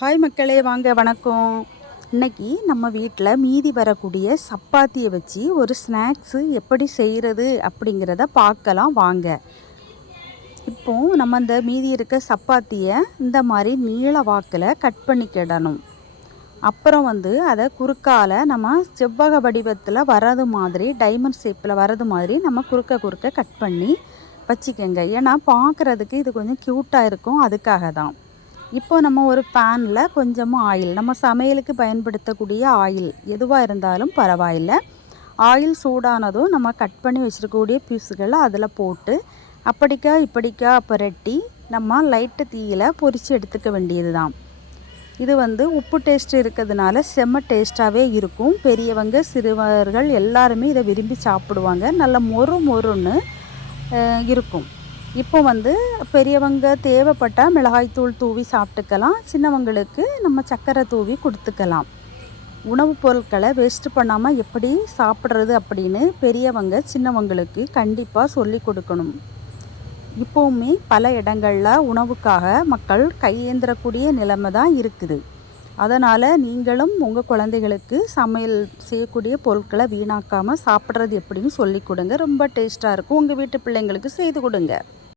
Hi மக்களே வாங்க வணக்கம். இன்னைக்கு நம்ம வீட்டில் மீதி வரக்கூடிய சப்பாத்தியை வச்சு ஒரு ஸ்நாக்ஸு எப்படி செய்கிறது அப்படிங்கிறத பார்க்கலாம் வாங்க. இப்போ நம்ம இந்த மீதி இருக்க சப்பாத்தியை இந்த மாதிரி நீள வாக்கில் கட் பண்ணிக்கிடணும் அப்புறம் வந்து அதை குறுக்கால் நம்ம செவ்வக வடிவத்தில் வரது மாதிரி டைமண்ட் ஷேப்பில் வரது மாதிரி நம்ம குறுக்க குறுக்க கட் பண்ணி வச்சுக்கோங்க. ஏன்னா பார்க்குறதுக்கு இது கொஞ்சம் க்யூட்டாக இருக்கும். அதுக்காக தான். இப்போ நம்ம ஒரு பேனில் கொஞ்சமாக ஆயில் நம்ம சமையலுக்கு பயன்படுத்தக்கூடிய ஆயில் எதுவாக இருந்தாலும் பரவாயில்லை. ஆயில் சூடானதும் நம்ம கட் பண்ணி வச்சுருக்கக்கூடிய பீஸுகளை அதில் போட்டு அப்படிக்கா இப்படிக்கா புரட்டி நம்ம லைட்டு தீயில் பொரித்து எடுத்துக்க வேண்டியது தான் இது வந்து உப்பு டேஸ்ட் இருக்கிறதுனால செம்ம டேஸ்ட்டாகவே இருக்கும். பெரியவங்க சிறுவர்கள் எல்லாருமே இதை விரும்பி சாப்பிடுவாங்க. நல்ல மொறு மொறுன்னு இருக்கும். இப்போ வந்து பெரியவங்க தேவைப்பட்டால் மிளகாய்த்தூள் தூவி சாப்பிட்டுக்கலாம். சின்னவங்களுக்கு நம்ம சர்க்கரை தூவி கொடுத்துக்கலாம். உணவுப் பொருட்களை வேஸ்ட் பண்ணாமல் எப்படி சாப்பிட்றது அப்படின்னு பெரியவங்க சின்னவங்களுக்கு கண்டிப்பாக சொல்லி கொடுக்கணும். இப்போவுமே பல இடங்களில் உணவுக்காக மக்கள் கையேந்திரக்கூடிய நிலைமை தான் இருக்குது. அதனால் நீங்களும் உங்கள் குழந்தைகளுக்கு சமையல் செய்யக்கூடிய பொருட்களை வீணாக்காமல் சாப்பிட்றது எப்படின்னு சொல்லி கொடுங்க. ரொம்ப டேஸ்ட்டாக இருக்கும். உங்கள் வீட்டு பிள்ளைங்களுக்கு செய்து கொடுங்க.